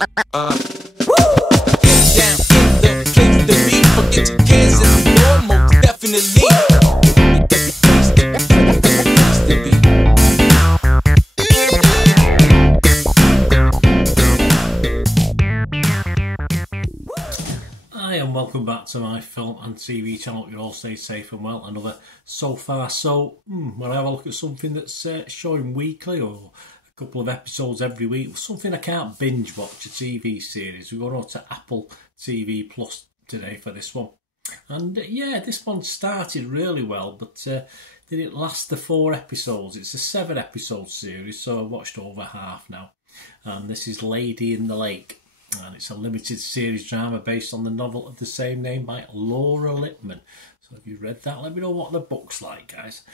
Hands down in the place to be. Forget your cares and more, most definitely. Hi and welcome back to my film and TV channel. You all stay safe and well. Another So Far So. When I have a look at something that's showing weekly or a couple of episodes every week, something I can't binge watch, a TV series. We're going on to Apple TV Plus today for this one. And yeah, this one started really well, but didn't last the 4 episodes. It's a 7 episode series, so I've watched over half now. And this is Lady in the Lake. And it's a limited series drama based on the novel of the same name by Laura Lippman. So if you've read that, let me know what the book's like, guys.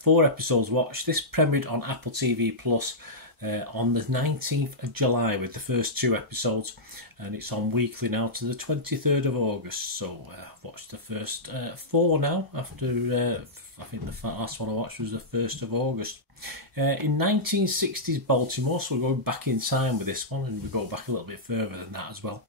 4 episodes watched. This premiered on Apple TV Plus on the 19th of July with the first 2 episodes. And it's on weekly now to the 23rd of August. So I've watched the first 4 now after, I think the last one I watched was the 1st of August. In 1960s Baltimore, so we're going back in time with this one, and we go back a little bit further than that as well.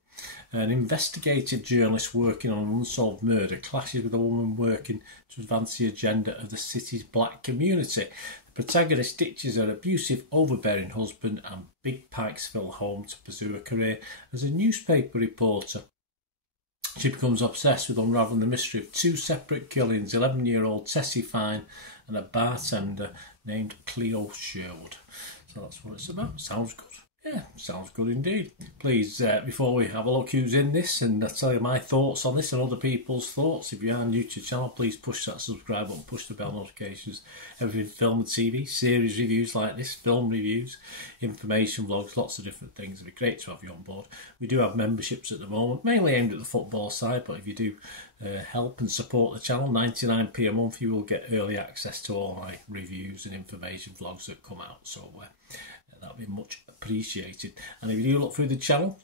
An investigative journalist working on an unsolved murder clashes with a woman working to advance the agenda of the city's black community. The protagonist ditches her abusive, overbearing husband and Big Pikesville home to pursue a career as a newspaper reporter. She becomes obsessed with unravelling the mystery of 2 separate killings, 11-year-old Tessie Fine and a bartender named Cleo Sherwood. So that's what it's about. Sounds good. Yeah, sounds good indeed. Please, before we have a look who's in this and I tell you my thoughts on this and other people's thoughts, if you are new to the channel, please push that subscribe button, push the bell notifications. Everything film and TV, series reviews like this, film reviews, information vlogs, lots of different things. It'd be great to have you on board. We do have memberships at the moment, mainly aimed at the football side, but if you do help and support the channel, 99p a month, you will get early access to all my reviews and information vlogs that come out. So that'll be much appreciated. And if you do look through the channel,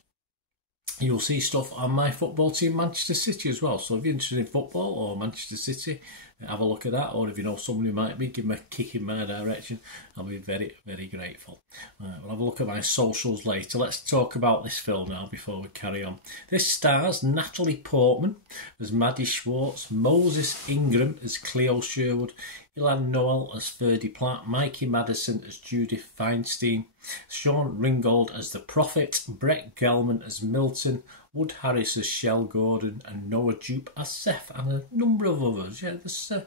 you'll see stuff on my football team, Manchester City, as well. So if you're interested in football or Manchester City, have a look at that. Or if you know someone who might be, give them a kick in my direction. I'll be very, very grateful. We'll have a look at my socials later. Let's talk about this film now before we carry on. This stars Natalie Portman as Maddie Schwartz, Moses Ingram as Cleo Sherwood, Ilan Noel as Ferdy Platt, Mikey Madison as Judith Feinstein, Sean Ringgold as the Prophet, Brett Gelman as Milton, Wood Harris as Shell Gordon, and Noah Jupe as Seth, and a number of others. Yeah, there's some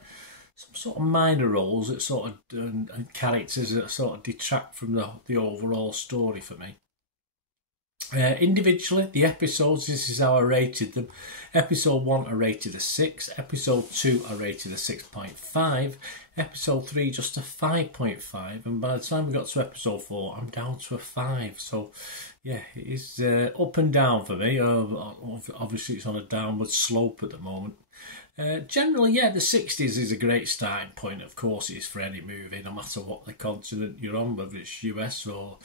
sort of minor roles that sort of and characters that sort of detract from the overall story for me. Individually, the episodes, this is how I rated them. Episode 1 I rated a 6, Episode 2 I rated a 6.5, Episode 3 just a 5.5, and by the time we got to Episode 4 I'm down to a 5. So yeah, it is up and down for me. Obviously it's on a downward slope at the moment. Generally, yeah, the 60s is a great starting point. Of course it is for any movie, no matter what the continent you're on, whether it's US or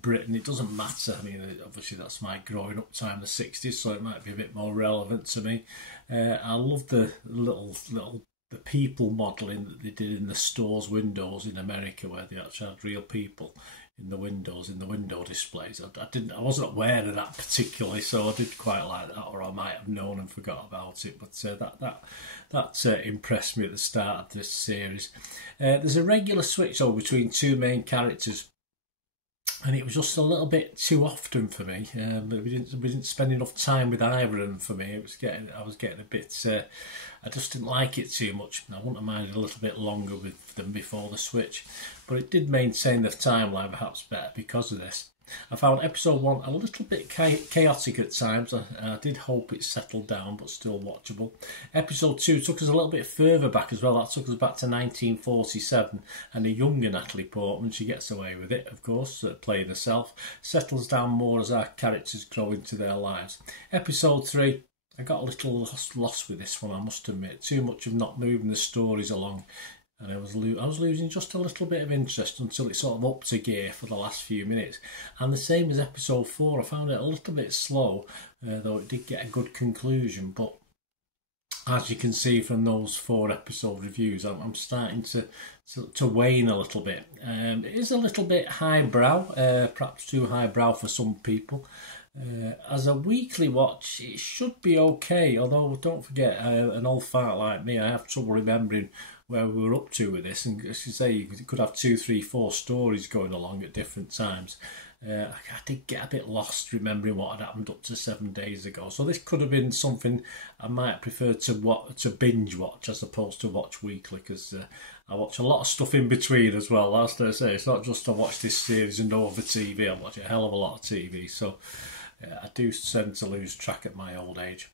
Britain, it doesn't matter. I mean, obviously that's my growing up time, the 60s, so it might be a bit more relevant to me. I love the the people modelling that they did in the stores windows in America, where they actually had real people in the windows, in the window displays. I wasn't aware of that particularly, so I did quite like that, or I might have known and forgot about it. But that impressed me at the start of this series. There's a regular switch over between 2 main characters, and it was just a little bit too often for me. But we didn't spend enough time with either of them for me. I was getting a bit. I just didn't like it too much. I wouldn't have minded a little bit longer with them before the switch, but it did maintain the timeline perhaps better because of this. I found episode 1 a little bit chaotic at times. I did hope it settled down, but still watchable. Episode 2 took us a little bit further back as well. That took us back to 1947, and a younger Natalie Portman, she gets away with it, of course, playing herself, settles down more as our characters grow into their lives. Episode 3, I got a little lost with this one, I must admit. Too much of not moving the stories along. And I was losing just a little bit of interest until it sort of upped a gear for the last few minutes. And the same as episode 4, I found it a little bit slow, though it did get a good conclusion. But as you can see from those 4 episode reviews, I'm starting to wane a little bit. It is a little bit highbrow, perhaps too highbrow for some people. As a weekly watch, it should be okay, although don't forget, an old fart like me, I have trouble remembering where we were up to with this, and as you say, you could have 2, 3, 4 stories going along at different times. I did get a bit lost remembering what had happened up to 7 days ago, so this could have been something I might prefer to binge watch as opposed to watch weekly, because I watch a lot of stuff in between as well. That's what I say, it's not just to watch this series and no other TV, I watch a hell of a lot of TV, so I do tend to lose track at my old age.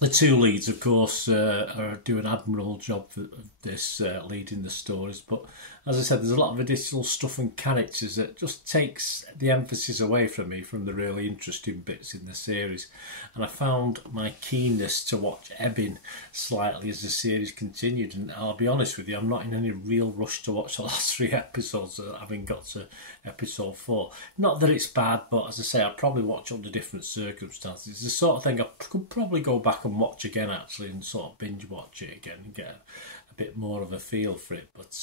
The 2 leads, of course, do an admirable job of this, leading the stories. But as I said, there's a lot of additional stuff and characters that just takes the emphasis away from me from the really interesting bits in the series. And I found my keenness to watch ebbing slightly as the series continued. And I'll be honest with you, I'm not in any real rush to watch the last 3 episodes, having got to episode 4. Not that it's bad, but as I say, I'd probably watch under different circumstances. It's the sort of thing I could probably go back and watch again, actually, and sort of binge watch it again and get a bit more of a feel for it. But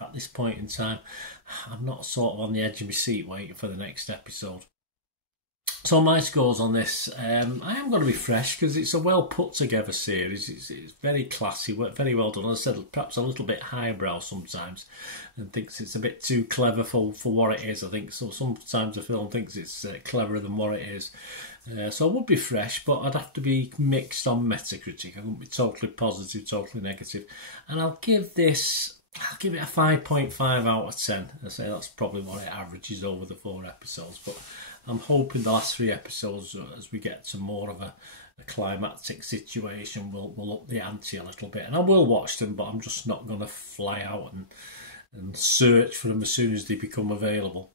at this point in time, I'm not sort of on the edge of my seat waiting for the next episode. So my scores on this, I am going to be fresh because it's a well put together series. It's very classy, very well done. As I said, perhaps a little bit highbrow sometimes, and thinks it's a bit too clever for what it is. I think so. Sometimes the film thinks it's cleverer than what it is. So I would be fresh, but I'd have to be mixed on Metacritic. I wouldn't be totally positive, totally negative. And I'll give it a 5.5 out of 10. I say that's probably what it averages over the 4 episodes. But I'm hoping the last 3 episodes, as we get to more of a climactic situation, will up the ante a little bit. And I will watch them, but I'm just not going to fly out and search for them as soon as they become available.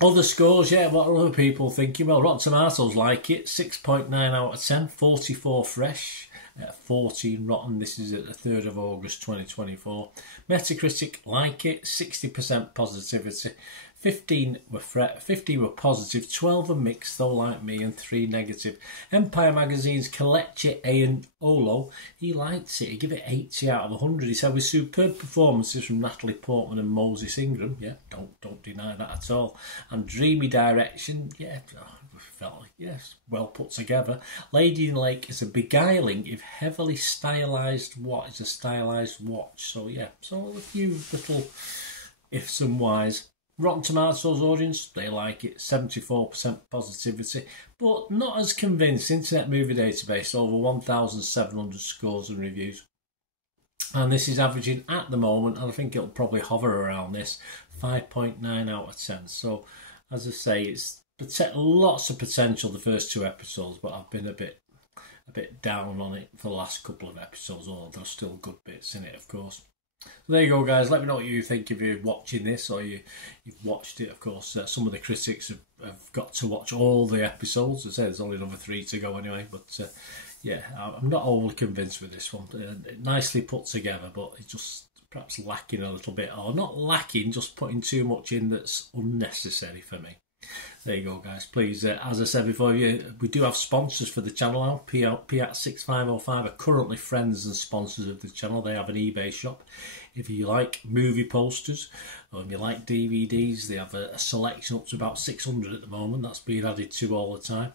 Other scores, yeah, what are other people thinking? Well, Rotten Tomatoes like it, 6.9 out of 10, 44 fresh, 14 rotten. This is at the 3rd of August 2024. Metacritic like it, 60% positivity, 15 were positive, 12 are mixed, though like me, and 3 negative. Empire Magazine's Kelechi Olo, he liked it. He gave it 80 out of 100. He said with superb performances from Natalie Portman and Moses Ingram, yeah, don't deny that at all, and dreamy direction, yeah, felt like, yes, well put together. Lady in Lake is a beguiling, if heavily stylised watch. So yeah, so a few little ifs and whys. Rotten Tomatoes audience, they like it, 74% positivity, but not as convinced. Internet Movie Database, over 1,700 scores and reviews. And this is averaging at the moment, and I think it'll probably hover around this, 5.9 out of 10. So, as I say, it's lots of potential the first 2 episodes, but I've been a bit down on it for the last couple of episodes, although there's still good bits in it, of course. So there you go, guys. Let me know what you think if you're watching this or you've watched it. Of course, some of the critics have got to watch all the episodes. As I say, there's only another 3 to go anyway. But yeah, I'm not overly convinced with this one. Nicely put together, but it's just perhaps lacking a little bit. Or not lacking, just putting too much in that's unnecessary for me. There you go, guys. Please, as I said before, we do have sponsors for the channel now. Piat6505 are currently friends and sponsors of the channel. They have an eBay shop. If you like movie posters or if you like DVDs, they have a selection up to about 600 at the moment. That's being added to all the time.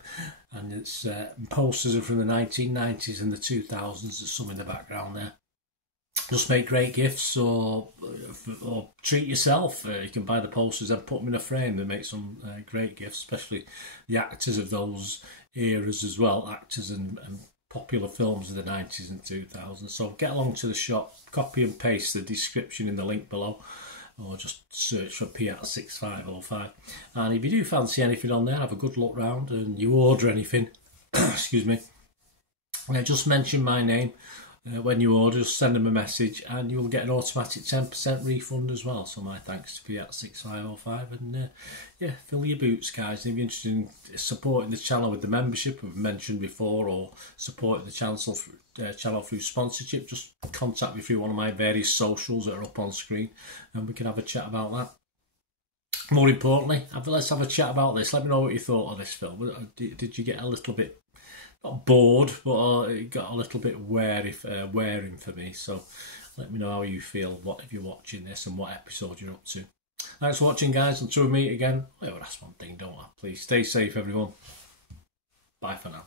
And it's posters are from the 1990s and the 2000s. There's some in the background there. Just make great gifts or treat yourself. You can buy the posters and put them in a frame. They make some great gifts, especially the actors of those eras as well, actors and popular films of the 90s and 2000s. So get along to the shop, copy and paste the description in the link below, or just search for Piat6505. And if you do fancy anything on there, have a good look round and you order anything, excuse me, just mention my name. When you order, just send them a message and you'll get an automatic 10% refund as well. So my thanks to Piat6505, and yeah, fill your boots, guys. If you're interested in supporting the channel with the membership we've mentioned before, or supporting the channel through sponsorship, just contact me through one of my various socials that are up on screen and we can have a chat about that. More importantly, let's have a chat about this. Let me know what you thought of this film. Did you get a little bit not bored, but it got a little bit wearing for me. So let me know how you feel, what if you're watching this and what episode you're up to. Thanks for watching, guys. Until we meet again, I always ask one thing, don't I? Please stay safe, everyone. Bye for now.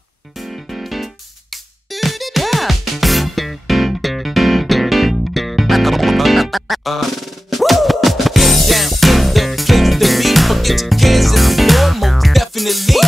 Down in the place to be, forget your cares and more, most definitely.